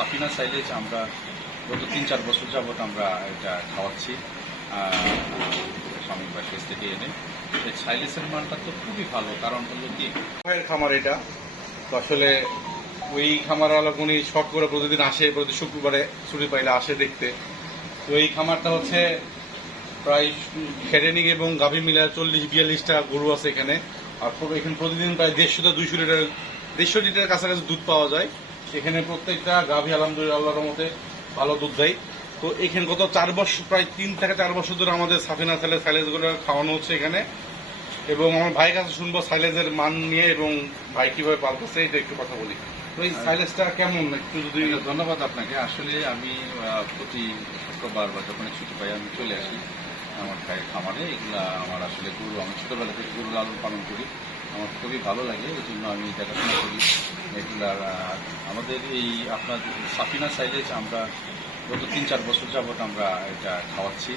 Safina silage আমরা গত ৩-৪ বছর যাবৎ আমরা এটা খাওয়াচ্ছি স্বামী বাসেস থেকে এনে। এই সাইলেজের মানটা তো খুবই ভালো, কারণ হলো কি ভাইয়ের খামার এটা তো আসলে ওই খামার উনি শখ করে প্রতিদিন আসে, প্রতি শুক্রবারে ছুটি পাইলে আসে দেখতে। তো এই খামারটা হচ্ছে প্রায় খেরেনিক এবং গাভী মিলে 40-42টা গরু আছে এখানে। আর এখানে প্রতিদিন প্রায় 150 লিটার কাছাকাছি দুধ পাওয়া যায়। এখানে প্রত্যেকটা গাভী আলহামদুলিল্লাহ আল্লাহর মতে ভালো দুধ দেয়। তো এখানে গত 4 বছর, প্রায় 3 থেকে 4 বছর ধরে আমাদের সাফিনা সাইলেজগুলো খাওয়ানো হচ্ছে এখানে। এবং আমার ভাইয়ের কাছে শুনবো সাইলেজের মান নিয়ে এবং ভাই কিভাবে পালতেছে এটা একটু কথা বলি। তো এই সাইলেজটা কেমন একটু যদি। ধন্যবাদ আপনাকে। আসলে আমি প্রতি শুক্রবার বা যখন ছুটি পাই আমি চলে আসি আমার ভাইয়ের খামারে। এগুলা আমার আসলে গরু, আমি ছোটোবেলা থেকে গরু লালন পালন করি, আমার খুবই ভালো লাগে, এই জন্য আমি দেখাশোনা করি এগুলার। আমাদের এই আপনার সাফিনা সাইলেজ আমরা গত 3-4 বছর যাবৎ আমরা এটা খাওয়াচ্ছি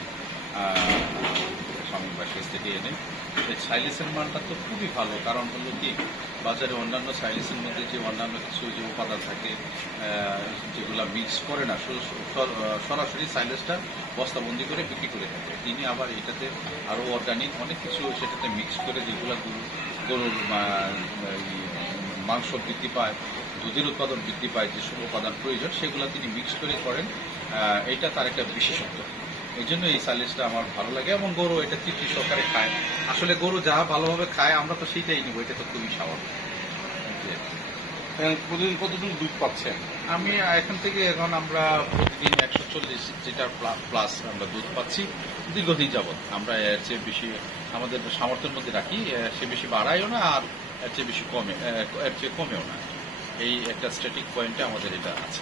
স্বামী বাসেস থেকে এনে। এই সাইলেজের মানটা তো খুবই ভালো, কারণ হলো কি বাজারে অন্যান্য সাইলেজের মধ্যে যে অন্যান্য কিছু যে উপাদান থাকে যেগুলা মিক্স করে না, সরাসরি সাইলেজটা বস্তাবন্দি করে বিক্রি করে থাকে। তিনি আবার এটাতে আরও অর্গানিক অনেক কিছু সেটাতে মিক্স করে যেগুলো গরুর মাংস বৃদ্ধি পায়, দুধের উৎপাদন বৃদ্ধি পায়, যেসব উপাদান প্রয়োজন সেগুলো তিনি মিক্স করে করেন। এটা তার একটা বিশেষত্ব। এই জন্য এই সাইলেজটা আমার ভালো লাগে এবং গরু এটা তৃপ্তি সহকারে খায়। আসলে গরু যা ভালোভাবে খায় আমরা তো সেইটাই নিব, এটা তো খুবই স্বাভাবিক। প্রতিদিন কতদিন দুধ পাচ্ছেন? আমি এখান থেকে এখন আমরা প্রতিদিন 140 লিটার প্লাস আমরা দুধ পাচ্ছি দীর্ঘদিন যাবৎ। আমরা এর চেয়ে বেশি আমাদের সামর্থ্যের মধ্যে রাখি, সে বেশি বাড়ায়ও না আর এর চেয়ে বেশি এর চেয়ে কমেও না। এই একটা স্ট্যাটিক পয়েন্টে আমাদের এটা আছে।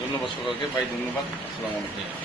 ধন্যবাদ সকালকে ভাই, ধন্যবাদ। আসসালামু আলাইকুম।